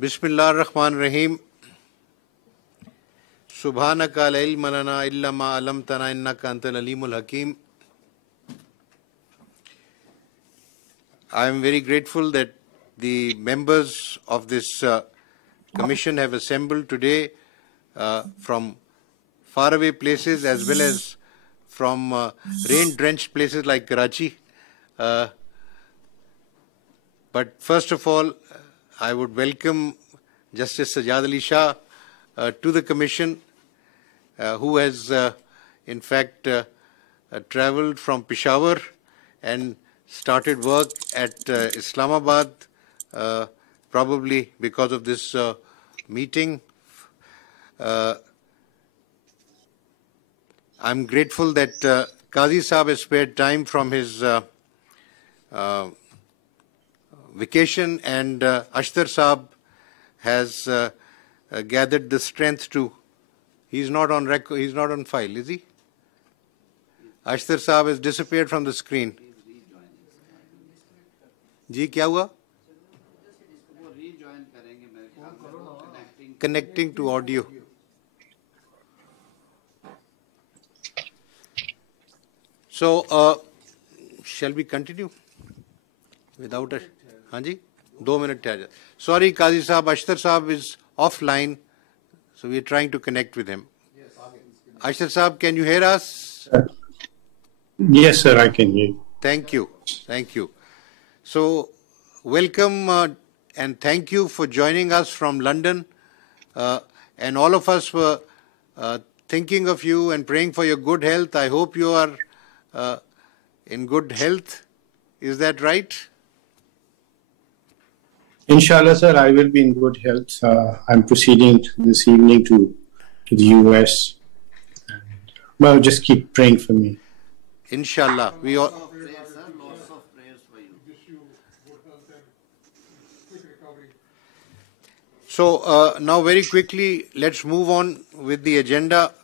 Bismillahir-Rahmanir-Rahim. Subhanaka la ilma lana illa ma 'allamtana innaka antal alimul hakim. I am very grateful that the members of this commission have assembled today from faraway places as well as from rain-drenched places like Karachi. But first of all, I would welcome Justice Sajjad Ali Shah to the Commission, who has in fact travelled from Peshawar and started work at Islamabad, probably because of this meeting. I'm grateful that Qazi Saab has spared time from his vacation, and Ashtar Saab has gathered the strength to. He's not on record. He's not on file, is he? Ashtar Saab has disappeared from the screen. जी क्या हुआ? Connecting to audio. So, shall we continue without a? हाँ जी, 2 minutes ठहर जा. Sorry, Qazi Saab, Ashtar Saab is offline, so we are trying to connect with him. Ashtar Saab, can you hear us? Yes, sir, I can hear you. Thank you. Thank you. So, welcome and thank you for joining us from London. And all of us were thinking of you and praying for your good health. I hope you are in good health. Is that right? Inshallah, sir, I will be in good health. I'm proceeding this evening to the US. And, well, just keep praying for me. Inshallah. We all. So now very quickly, let's move on with the agenda,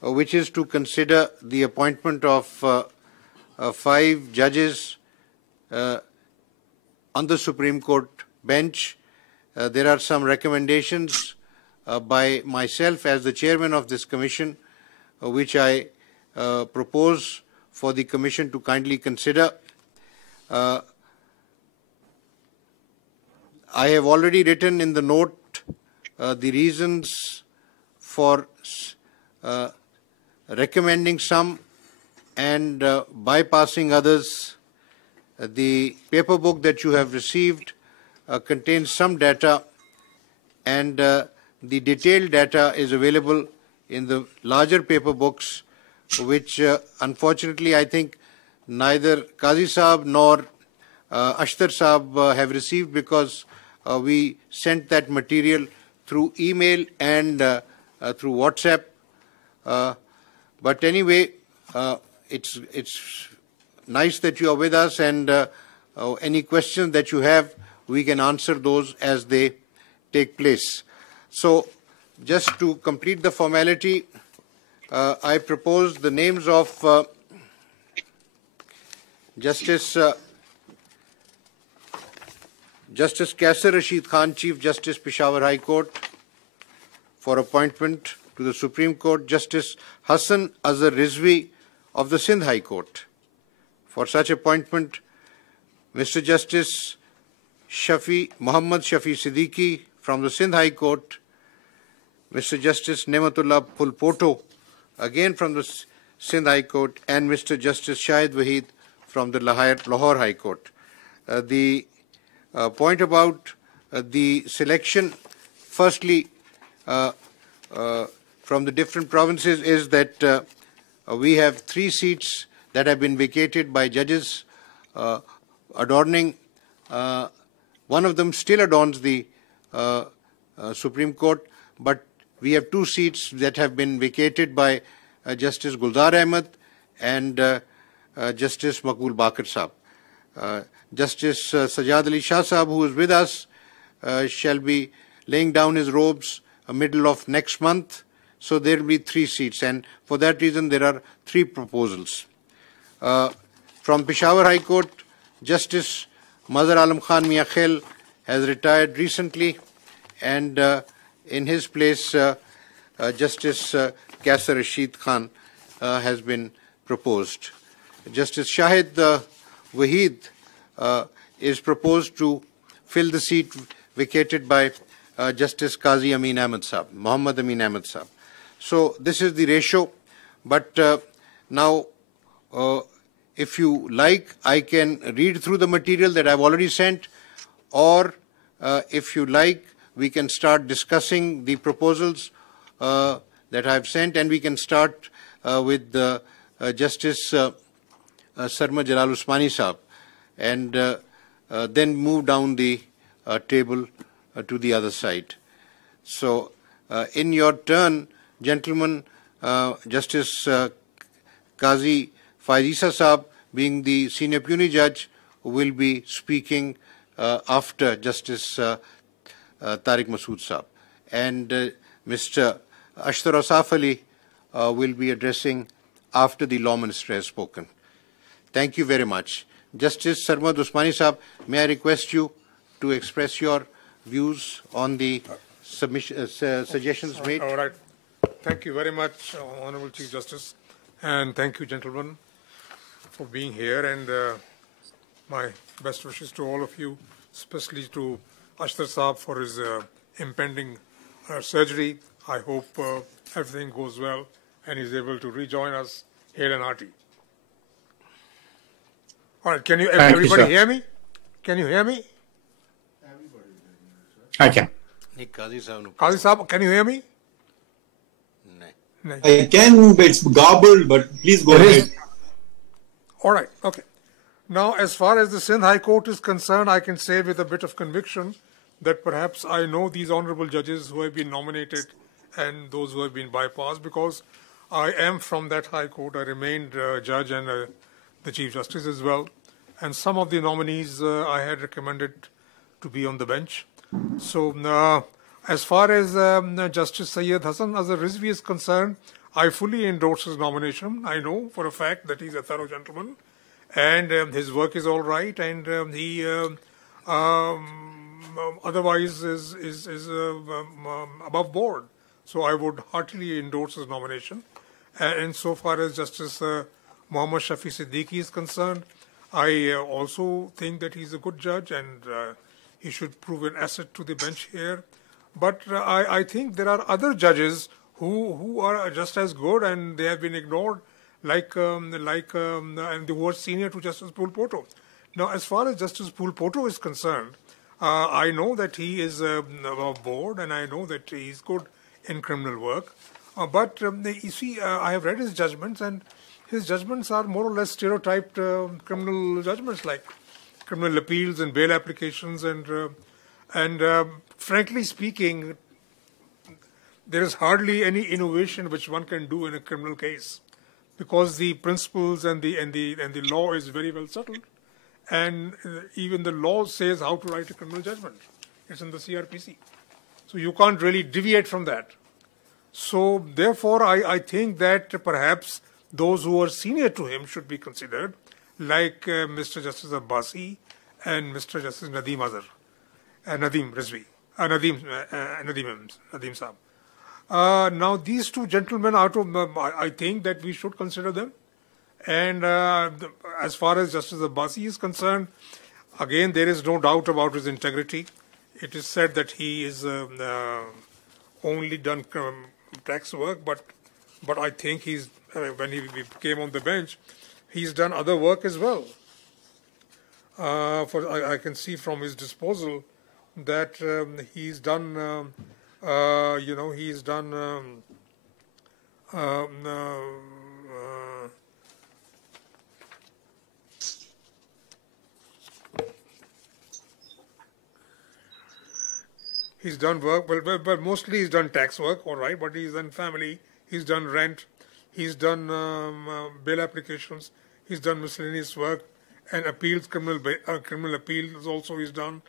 which is to consider the appointment of 5 judges on the Supreme Court bench. There are some recommendations by myself as the chairman of this commission, which I propose for the commission to kindly consider. I have already written in the note the reasons for recommending some and bypassing others. The paper book that you have received contains some data, and the detailed data is available in the larger paper books, which unfortunately I think neither Qazi Saab nor Ashtar Saab have received, because we sent that material through email and through WhatsApp. But anyway, it's nice that you are with us, and any questions that you have, we can answer those as they take place. So, just to complete the formality, I propose the names of Justice Kaisar Rashid Khan, Chief Justice, Peshawar High Court, for appointment to the Supreme Court. Justice Hassan Azhar Rizvi of the Sindh High Court. For such appointment, Mr. Justice Muhammad Shafi Siddiqui from the Sindh High Court, Mr. Justice Nematullah Pulpoto, again from the Sindh High Court, and Mr. Justice Shahid Wahid from the Lahore High Court. The point about the selection, firstly, from the different provinces, is that we have 3 seats that have been vacated by judges adorning. One of them still adorns the Supreme Court, but we have 2 seats that have been vacated by Justice Gulzar Ahmed and Justice Maqbool Bakir Saab. Justice Sajjad Ali Shah Saab, who is with us, shall be laying down his robes middle of next month. So there will be 3 seats, and for that reason there are 3 proposals. From Peshawar High Court, Justice Mazhar Alam Khan Mia Khail has retired recently, and in his place Justice Kaisar Rashid Khan has been proposed. Justice Shahid Waheed is proposed to fill the seat vacated by Justice Qazi Amin Ahmed Saab, Muhammad Amin Ahmed Saab. So this is the ratio, but now if you like, I can read through the material that I've already sent, or if you like, we can start discussing the proposals that I've sent, and we can start with Justice Sarma Jalal Usmani Saab, and then move down the table to the other side. So in your turn, gentlemen, Justice Qazi Faizisa Saab, being the senior puisne judge, will be speaking after Justice Tariq Masood Saab, and Mr. Ashtar Asaf Ali will be addressing after the law minister has spoken. Thank you very much. Justice Sarmad Usmani Saab, may I request you to express your views on the suggestions made? All right. Thank you very much, Honorable Chief Justice, and thank you, gentlemen, for being here, and my best wishes to all of you, especially to Ashtar Saab for his impending surgery. I hope everything goes well and he's able to rejoin us here in hearty. All right, can everybody hear me? Can you hear me? I can. Qazi Saab, can you hear me? No. I can, but it's garbled, but please go ahead. All right, okay. Now, as far as the Sindh High Court is concerned, I can say with a bit of conviction that perhaps I know these honorable judges who have been nominated and those who have been bypassed, because I am from that High Court. I remained judge and the Chief Justice as well. And some of the nominees I had recommended to be on the bench. So as far as Justice Syed Hassan Azhar Rizvi is concerned, I fully endorse his nomination. I know for a fact that he's a thorough gentleman, and his work is all right, and he otherwise is above board. So I would heartily endorse his nomination. And so far as Justice Muhammad Shafi Siddiqui is concerned, I also think that he's a good judge, and he should prove an asset to the bench here. But I think there are other judges who are just as good, and they have been ignored, and who are senior to Justice Pool Poto. Now, as far as Justice Pool Poto is concerned, I know that he is above board, and I know that he's good in criminal work. But you see, I have read his judgments, and his judgments are more or less stereotyped criminal judgments, like criminal appeals and bail applications, and frankly speaking, there is hardly any innovation which one can do in a criminal case, because the principles and the law is very well settled, and even the law says how to write a criminal judgment. It's in the CRPC, so you can't really deviate from that. So therefore, I think that perhaps those who are senior to him should be considered, like Mr. Justice Abbasi and Mr. Justice Nadeem Azhar, Nadeem Rizvi, Nadeem Saab. Now, these two gentlemen, I think that we should consider them. And as far as Justice Abbasi is concerned, again, there is no doubt about his integrity. It is said that he is only done tax work, but I think he's when he came on the bench, he's done other work as well. I can see from his disposal that he's done, he's done. He's done work, but mostly he's done tax work, all right, but he's done family, he's done rent, he's done bail applications, he's done miscellaneous work, and appeals, criminal appeals also he's done.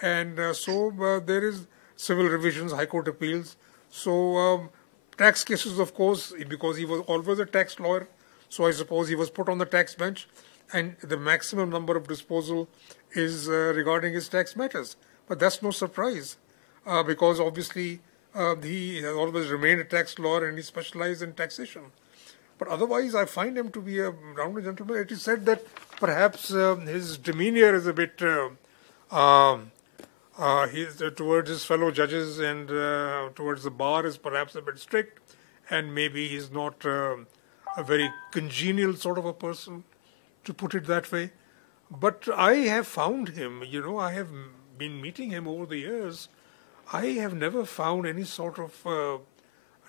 And so there is civil revisions, high court appeals. So tax cases, of course, because he was always a tax lawyer, so I suppose he was put on the tax bench, and the maximum number of disposal is regarding his tax matters. But that's no surprise. because obviously he has always remained a tax lawyer and he specialized in taxation. But otherwise, I find him to be a rounded gentleman. It is said that perhaps his demeanor is a bit towards his fellow judges and towards the bar is perhaps a bit strict, and maybe he's not a very congenial sort of a person, to put it that way. But I have found him, I have been meeting him over the years. I have never found any sort of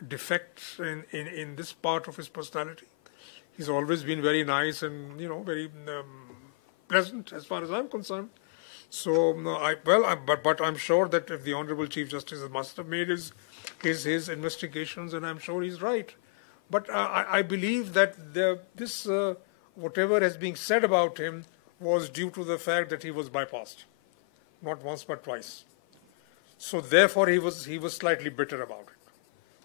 defect in this part of his personality. He's always been very nice and, very pleasant as far as I'm concerned. So, but I'm sure that if the Honorable Chief Justice must have made his investigations, and I'm sure he's right. But I believe that whatever has been said about him was due to the fact that he was bypassed, not once but twice. So therefore, he was slightly bitter about it.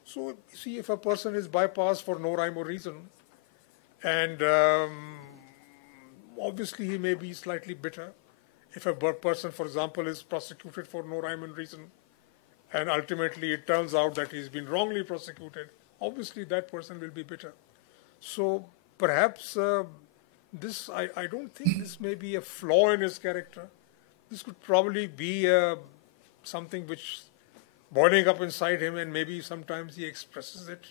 So see, if a person is bypassed for no rhyme or reason, and obviously he may be slightly bitter. If a person, for example, is prosecuted for no rhyme and reason, and ultimately it turns out that he's been wrongly prosecuted, obviously that person will be bitter. So perhaps I don't think this may be a flaw in his character. This could probably be something which boiling up inside him, and maybe sometimes he expresses it.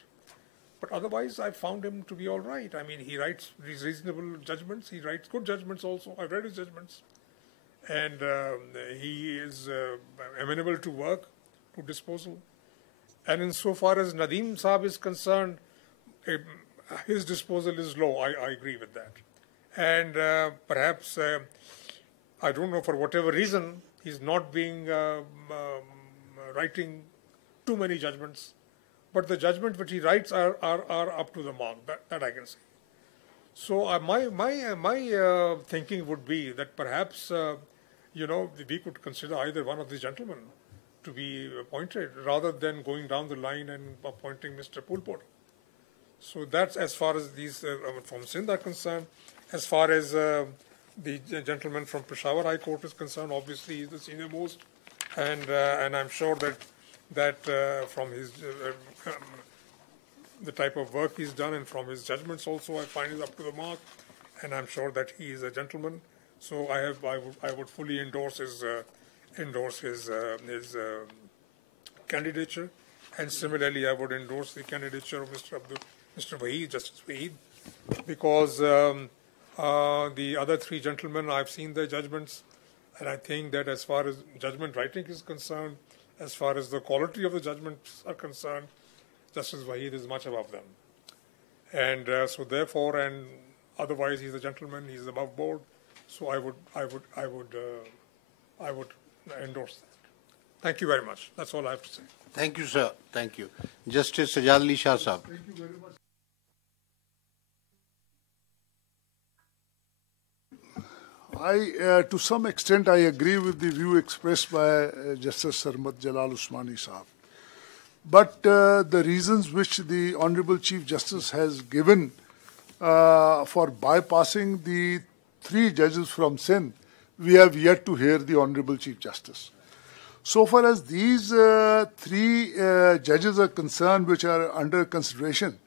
But otherwise, I found him to be all right. I mean, he writes reasonable judgments. He writes good judgments also. I've read his judgments. And he is amenable to work, to disposal. And insofar as Nadeem Saab is concerned, his disposal is low. I agree with that. And perhaps, I don't know, for whatever reason, he's not being writing too many judgments. But the judgments which he writes are up to the mark, that I can say. So my thinking would be that perhaps, we could consider either one of these gentlemen to be appointed rather than going down the line and appointing Mr. Pulpot. So that's as far as these from Sindh are concerned. As far as the gentleman from Peshawar High Court is concerned, obviously he's the senior most, and I'm sure that from his the type of work he's done and from his judgments also, I find is up to the mark, and I'm sure that he is a gentleman. So I would fully endorse his candidature, and similarly I would endorse the candidature of Mr. Waheed, Justice Waheed, because the other three gentlemen, I've seen their judgments, and I think that as far as judgment writing is concerned, as far as the quality of the judgments are concerned, Justice Waheed is much above them. And so therefore, and otherwise he's a gentleman, he's above board. So I would endorse that. Thank you very much. That's all I have to say. Thank you, sir. Thank you. Justice Sajad Ali Shah Sahab. Thank you very much. To some extent, I agree with the view expressed by Justice Sarmat Jalal Usmani Sahab. But the reasons which the Honorable Chief Justice has given for bypassing the three judges from Sindh, we have yet to hear the Honorable Chief Justice. So far as these three judges are concerned, which are under consideration,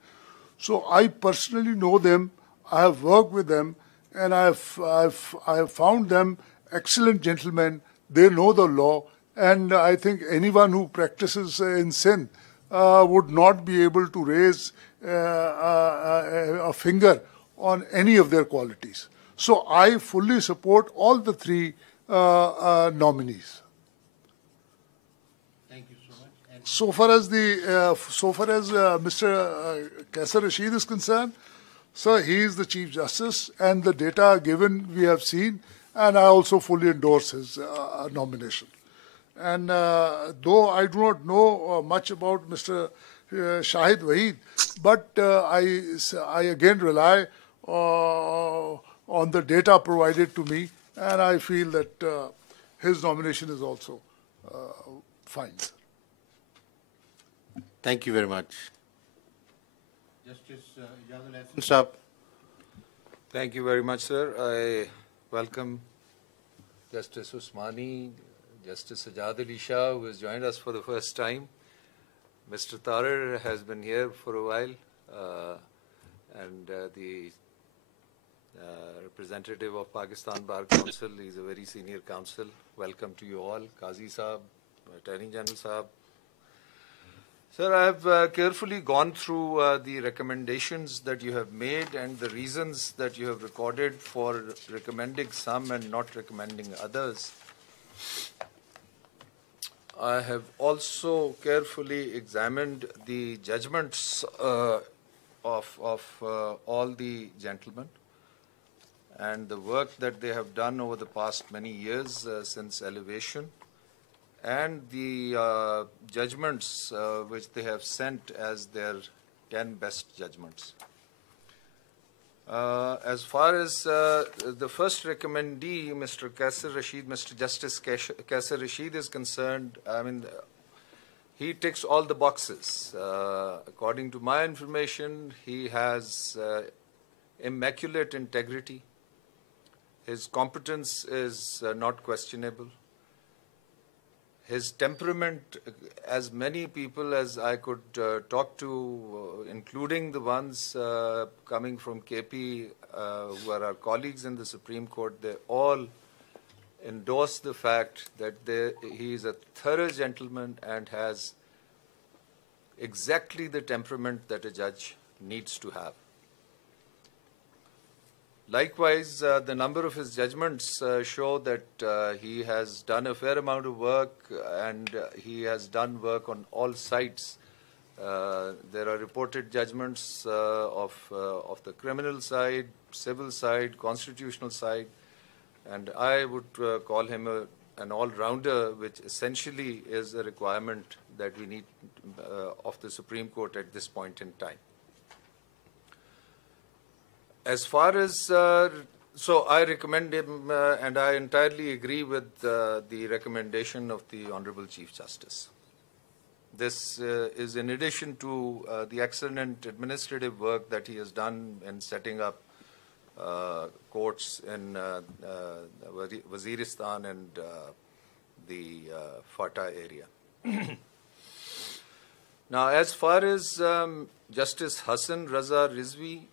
so I personally know them, I have worked with them, and I have found them excellent gentlemen. They know the law, and I think anyone who practices in Sindh would not be able to raise a finger on any of their qualities. So I fully support all the three nominees. Thank you so much. And So far as Mr. Kaisar Rashid is concerned, sir, he is the Chief Justice, and the data given we have seen, and I also fully endorse his nomination. And though I do not know much about Mr. Shahid Waheed, but I again rely on the data provided to me, and I feel that his nomination is also fine. thank you very much. Justice Ijazul Ahsan Sahab. Thank you very much, sir. I welcome Justice Usmani, Justice Sajad Ali Shah, who has joined us for the first time. Mr. Tarar has been here for a while, and the representative of Pakistan Bar Council is a very senior counsel. Welcome to you all. Qazi Saab, Attorney General Saab. Sir, I have carefully gone through the recommendations that you have made and the reasons that you have recorded for recommending some and not recommending others. I have also carefully examined the judgments of all the gentlemen and the work that they have done over the past many years since elevation, and the judgments which they have sent as their 10 best judgments. As far as the first recommendee, Mr. Kaisar Rashid, Mr. Justice Kaisar Rashid is concerned, I mean, he ticks all the boxes. According to my information, he has immaculate integrity. His competence is not questionable. His temperament, as many people as I could talk to, including the ones coming from KP who are our colleagues in the Supreme Court, they all endorse the fact that he is a thorough gentleman and has exactly the temperament that a judge needs to have. Likewise, the number of his judgments show that he has done a fair amount of work, and he has done work on all sides. There are reported judgments of the criminal side, civil side, constitutional side, and I would call him an all-rounder, which essentially is a requirement that we need of the Supreme Court at this point in time. As far as, so I recommend him, and I entirely agree with the recommendation of the Honorable Chief Justice. This is in addition to the excellent administrative work that he has done in setting up courts in Waziristan and the FATA area. Now, as far as Justice Hassan Raza Rizvi,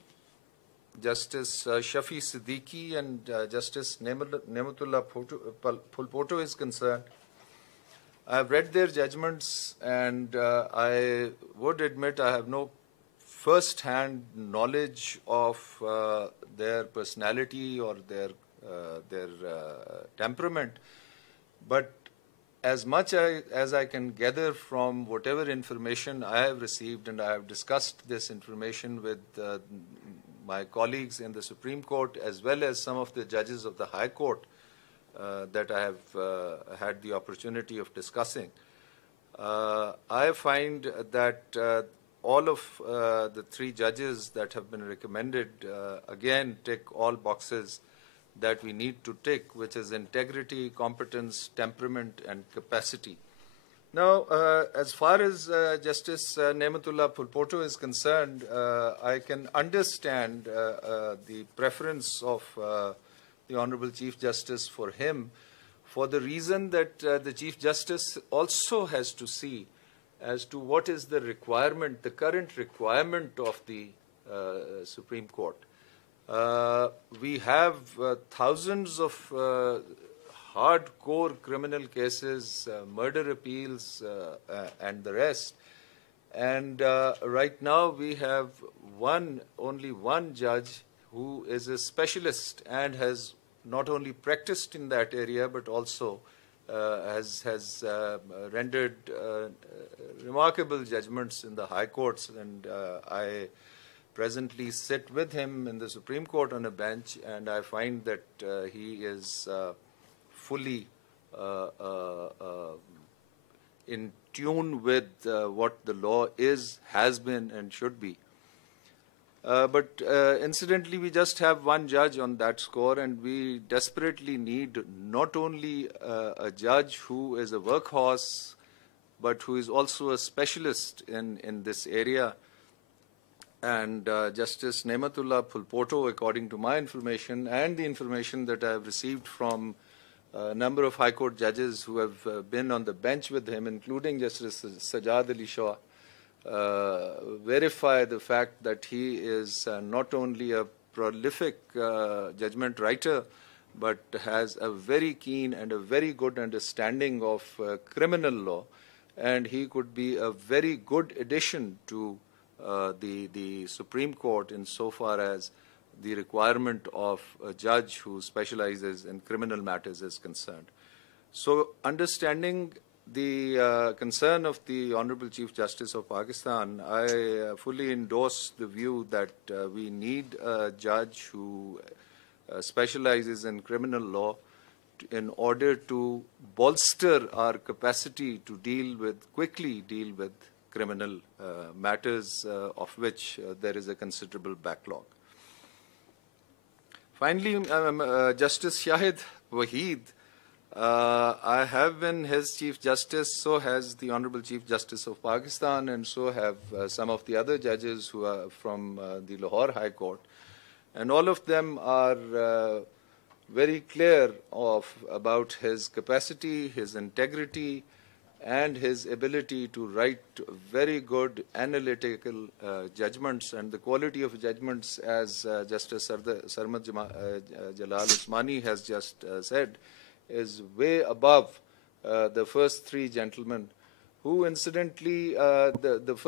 Justice Shafi Siddiqui, and Justice Nematullah Phulpoto is concerned, I have read their judgments, and I would admit I have no first-hand knowledge of their personality or their temperament, but as much as I can gather from whatever information I have received, and I have discussed this information with my colleagues in the Supreme Court as well as some of the judges of the High Court that I have had the opportunity of discussing, I find that all of the three judges that have been recommended again tick all boxes that we need to tick, which is integrity, competence, temperament, and capacity. Now, as far as Justice Nematullah Phulpoto is concerned, I can understand the preference of the Honorable Chief Justice for him, for the reason that the Chief Justice also has to see as to what is the requirement, the current requirement of the Supreme Court. We have thousands of hardcore criminal cases, murder appeals, and the rest. And right now we have only one judge who is a specialist and has not only practiced in that area but also has rendered remarkable judgments in the high courts. And I presently sit with him in the Supreme Court on a bench, and I find that he is fully in tune with what the law is, has been, and should be. But incidentally, we just have one judge on that score, and we desperately need not only a judge who is a workhorse, but who is also a specialist in this area. And Justice Nematullah Phulpoto, according to my information and the information that I have received from a number of High Court judges who have been on the bench with him, including Justice Sajjad Ali Shah, verify the fact that he is not only a prolific judgment writer, but has a very keen and a very good understanding of criminal law, and he could be a very good addition to the Supreme Court insofar as the requirement of a judge who specializes in criminal matters is concerned. So, understanding the concern of the Honorable Chief Justice of Pakistan, I fully endorse the view that we need a judge who specializes in criminal law in order to bolster our capacity to quickly deal with criminal matters of which there is a considerable backlog. Finally, Justice Shahid Waheed, I have been his Chief Justice, so has the Honorable Chief Justice of Pakistan, and so have some of the other judges who are from the Lahore High Court. And all of them are very clear about his capacity, his integrity, and his ability to write very good analytical judgments, and the quality of judgments, as Justice Sarmat Jalal Usmani has just said, is way above the first three gentlemen, who incidentally, the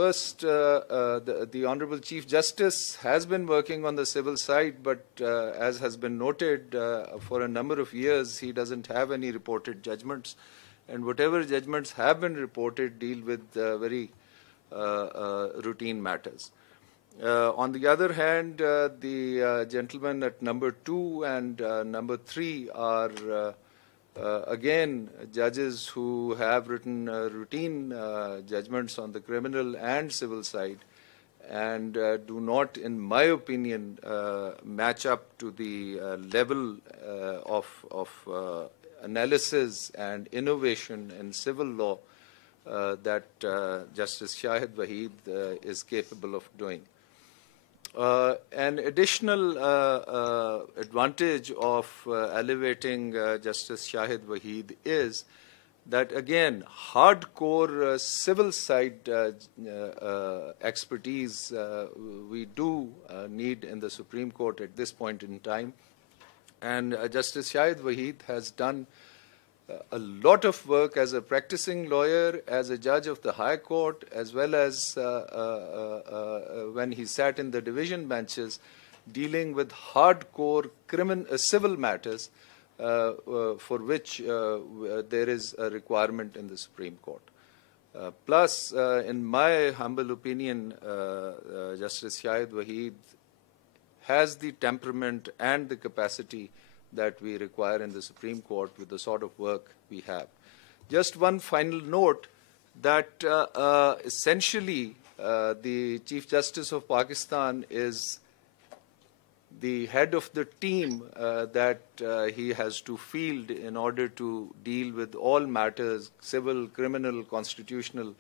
Honorable Chief Justice has been working on the civil side, but as has been noted, for a number of years he doesn't have any reported judgments, and whatever judgments have been reported deal with very routine matters. On the other hand, the gentlemen at number 2 and number 3 are again judges who have written routine judgments on the criminal and civil side, and do not, in my opinion, match up to the level of analysis and innovation in civil law that Justice Shahid Waheed is capable of doing. An additional advantage of elevating Justice Shahid Waheed is that, again, hardcore civil side expertise we do need in the Supreme Court at this point in time. And Justice Shahid Waheed has done a lot of work as a practicing lawyer, as a judge of the High Court, as well as when he sat in the division benches dealing with hardcore civil matters for which there is a requirement in the Supreme Court. Plus, in my humble opinion, Justice Shahid Waheed has the temperament and the capacity that we require in the Supreme Court with the sort of work we have. Just one final note that essentially the Chief Justice of Pakistan is the head of the team that he has to field in order to deal with all matters, civil, criminal, constitutional,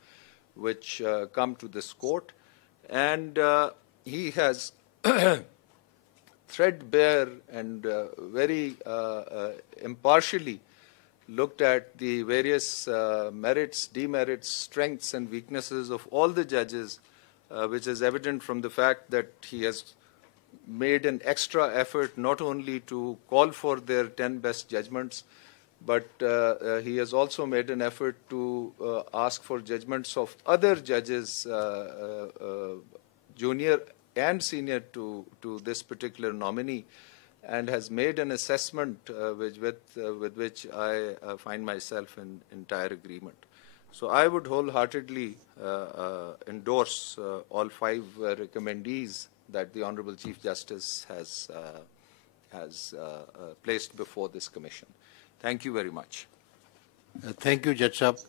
which come to this court. And he has threadbare and very impartially looked at the various merits, demerits, strengths and weaknesses of all the judges, which is evident from the fact that he has made an extra effort not only to call for their 10 best judgments, but he has also made an effort to ask for judgments of other judges, junior and senior to this particular nominee, and has made an assessment with which I find myself in entire agreement. So I would wholeheartedly endorse all 5 recommendees that the Honorable Chief Justice has placed before this Commission. Thank you very much. Thank you, Judge Sahab.